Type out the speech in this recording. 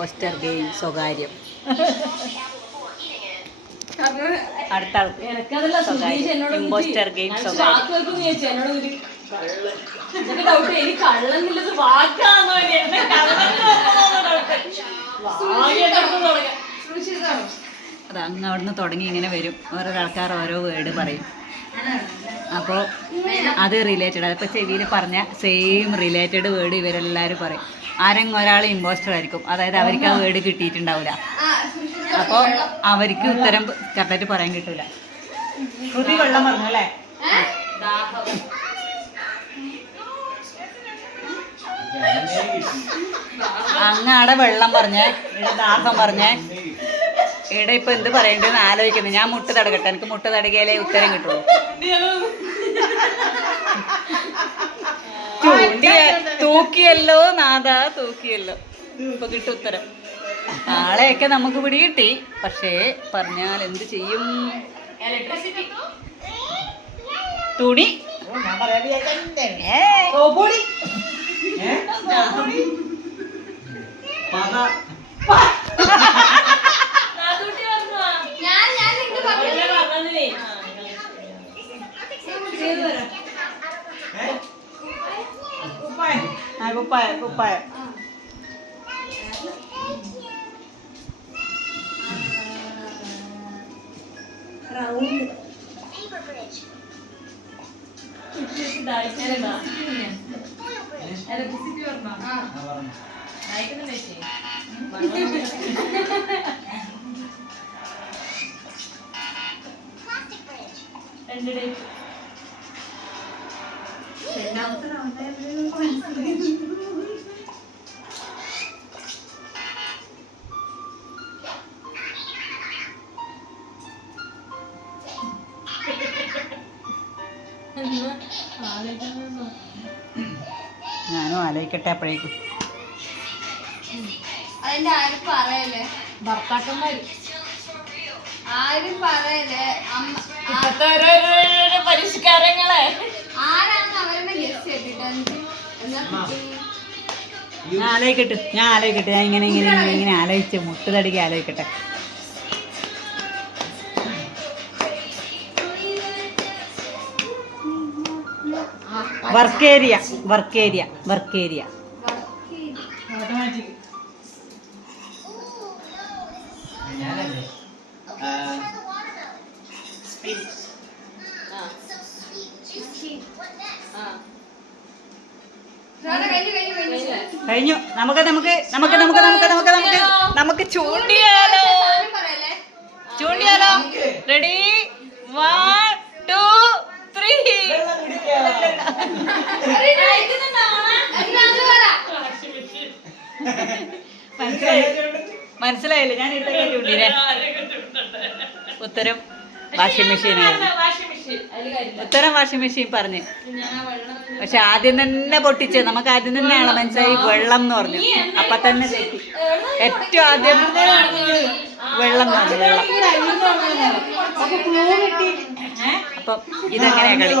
Impostor game സ്വകാര്യം. അടുത്ത impostor game അത് അങ്ങ് അവിടുന്ന് തുടങ്ങി ഇങ്ങനെ വരും. ഓരോ ആൾക്കാർ ഓരോ വേർഡ് പറയും. അപ്പോൾ അത് റിലേറ്റഡ്, അതിപ്പോൾ ചെവിയിൽ പറഞ്ഞ സെയിം റിലേറ്റഡ് വേർഡ് ഇവരെല്ലാവരും പറയും. ആരെങ്കിലും ഒരാൾ ഇമ്പോസ്റ്റർ ആയിരിക്കും, അതായത് അവർക്ക് ആ വേർഡ് കിട്ടിയിട്ടുണ്ടാവില്ല. അപ്പോൾ അവർക്ക് ഉത്തരം കറക്റ്റായിട്ട് പറയാൻ കിട്ടില്ല. ശ്രുതി വെള്ളം പറഞ്ഞു അല്ലേ? അങ്ങാടെ വെള്ളം പറഞ്ഞേ, ഇവിടെ ദാഹം പറഞ്ഞേ, ഇവിടെ ഇപ്പൊ എന്ത് പറയണ്ടെന്ന് ആലോചിക്കുന്നു. ഞാൻ മുട്ട് തടകട്ടെ, എനിക്ക് മുട്ട് തടകിയാലേ ഉത്തരം കിട്ടുള്ളൂ. തൂക്കിയല്ലോ നാദാ, തൂക്കിയല്ലോ. ഇപ്പൊ കിട്ടും ഉത്തരം. ആളെയൊക്കെ നമുക്ക് പിടികിട്ടി, പക്ഷേ പറഞ്ഞാൽ എന്ത് ചെയ്യും? തുണി. കുപ്പായ കുപ്പായ. ഞാനും ആലോചിക്കട്ടെ അപ്പോഴേക്കും. അതിന്റെ ആരും പറയല്ലേ, ഭർത്താക്കന്മാര് ആരും പറയല്ലേ. പരിഷ്കാരങ്ങളെ ആരാണെന്ന് അവരെന്നെ ഗസ് ചെയ്തിട്ട് ഞാൻ ആലോചിക്കട്ടെ ഞാൻ ഇങ്ങനെ ആലോചിച്ച് മുട്ട് തടിക്ക് ആലോചിക്കട്ടെ. വർക്കേരിയ. കഴിഞ്ഞു. നമുക്ക് ചൂണ്ടിയാലോ? റെഡി, 1 2 3. മനസ്സിലായില്ലേ? ഞാൻ ഇട്ടേ ചൂണ്ടിനെ. ഉത്തരം വാഷിംഗ് മെഷീനായിരുന്നു. ഉത്തരം വാഷിംഗ് മെഷീൻ പറഞ്ഞ്. പക്ഷെ ആദ്യം തന്നെ പൊട്ടിച്ച്, നമുക്ക് ആദ്യം തന്നെയാണ് മനസ്സിലായി വെള്ളം എന്ന് പറഞ്ഞു. അപ്പൊ തന്നെ ഏറ്റവും ആദ്യം വെള്ളം എന്ന് പറഞ്ഞു. വെള്ളം. അപ്പം ഇതെങ്ങനെയാ കളി?